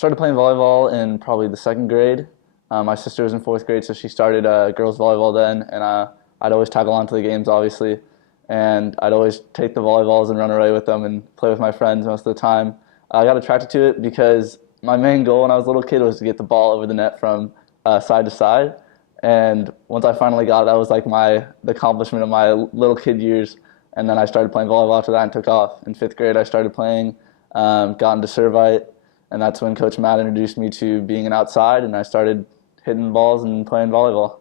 Started playing volleyball in probably the second grade. My sister was in fourth grade, so she started girls volleyball then, and I'd always tag along to the games, obviously, and I'd always take the volleyballs and run away with them and play with my friends most of the time. I got attracted to it because my main goal when I was a little kid was to get the ball over the net from side to side, and once I finally got it, that was like the accomplishment of my little kid years. And then I started playing volleyball after that and took off. In fifth grade, I started playing, got into Servite, and that's when Coach Matt introduced me to being an outside, and I started hitting balls and playing volleyball.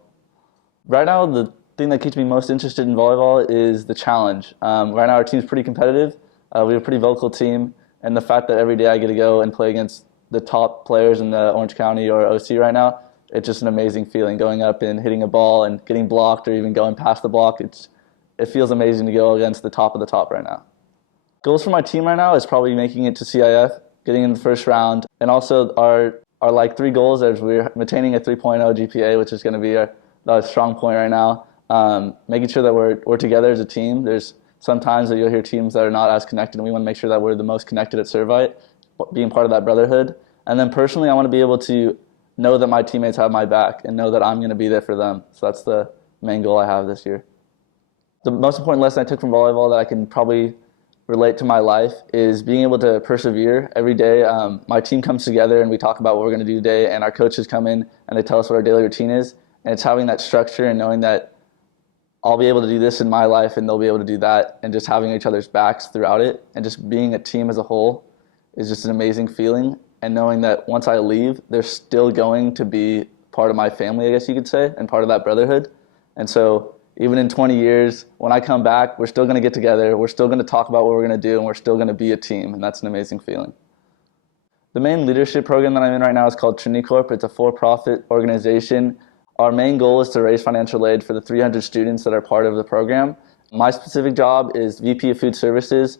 Right now, the thing that keeps me most interested in volleyball is the challenge. Right now, our team's pretty competitive. We have a pretty vocal team, and the fact that every day I get to go and play against the top players in the Orange County or OC right now, it's just an amazing feeling. Going up and hitting a ball and getting blocked or even going past the block, it feels amazing to go against the top of the top right now. Goals for my team right now is probably making it to CIF, getting in the first round, and also our like 3 goals is we're maintaining a 3.0 GPA, which is going to be a strong point right now. Making sure that we're together as a team. There's some times that you'll hear teams that are not as connected, and we want to make sure that we're the most connected at Servite, being part of that brotherhood. And then personally, I want to be able to know that my teammates have my back and know that I'm going to be there for them. So that's the main goal I have this year. The most important lesson I took from volleyball that I can probably relate to my life is being able to persevere every day. My team comes together and we talk about what we're going to do today, and our coaches come in and they tell us what our daily routine is. And it's having that structure and knowing that I'll be able to do this in my life and they'll be able to do that, and just having each other's backs throughout it and just being a team as a whole is just an amazing feeling. And knowing that once I leave, they're still going to be part of my family, I guess you could say, and part of that brotherhood. And so even in 20 years, when I come back, we're still going to get together, we're still going to talk about what we're going to do, and we're still going to be a team, and that's an amazing feeling. The main leadership program that I'm in right now is called Trinity Corp. It's a for-profit organization. Our main goal is to raise financial aid for the 300 students that are part of the program. My specific job is VP of Food Services,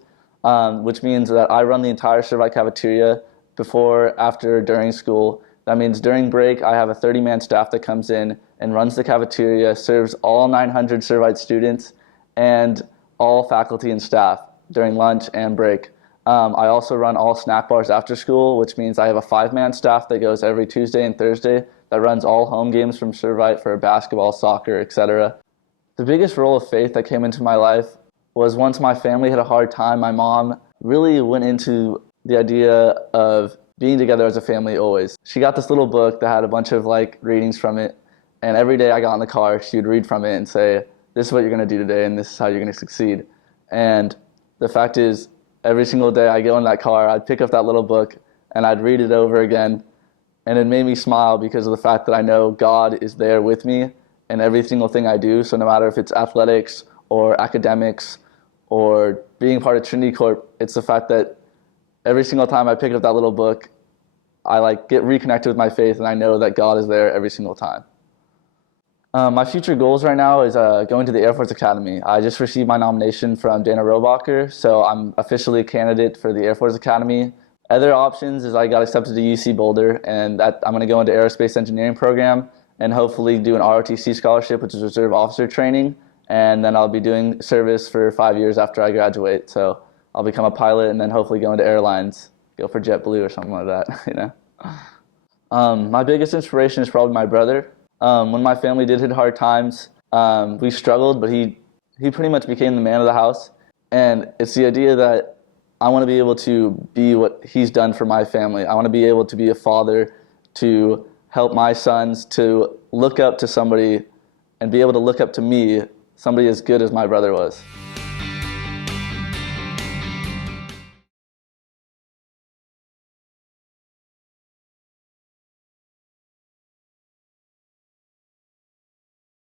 which means that I run the entire Servite cafeteria before, after, during school. That means during break, I have a 30-man staff that comes in and runs the cafeteria, serves all 900 Servite students and all faculty and staff during lunch and break. I also run all snack bars after school, which means I have a 5-man staff that goes every Tuesday and Thursday that runs all home games from Servite for basketball, soccer, etc. The biggest role of faith that came into my life was once my family had a hard time, my mom really went into the idea of being together as a family always. She got this little book that had a bunch of readings from it, and every day I got in the car, she would read from it and say, this is what you're going to do today and this is how you're going to succeed. And the fact is, every single day I go in that car, I'd pick up that little book and I'd read it over again, and it made me smile because of the fact that I know God is there with me in every single thing I do. So no matter if it's athletics or academics or being part of Trinity Corp, it's the fact that every single time I pick up that little book, I get reconnected with my faith, and I know that God is there every single time. My future goals right now is going to the Air Force Academy. I just received my nomination from Dana Robacher, so I'm officially a candidate for the Air Force Academy. Other options is I got accepted to UC Boulder, and I'm going to go into aerospace engineering program and hopefully do an ROTC scholarship, which is Reserve Officer Training, and then I'll be doing service for 5 years after I graduate. So I'll become a pilot and then hopefully go into airlines, go for JetBlue or something like that, My biggest inspiration is probably my brother. When my family did hit hard times, we struggled, but he pretty much became the man of the house. And it's the idea that I want to be able to be what he's done for my family. I want to be able to be a father, to help my sons, to look up to somebody and be able to look up to me, somebody as good as my brother was.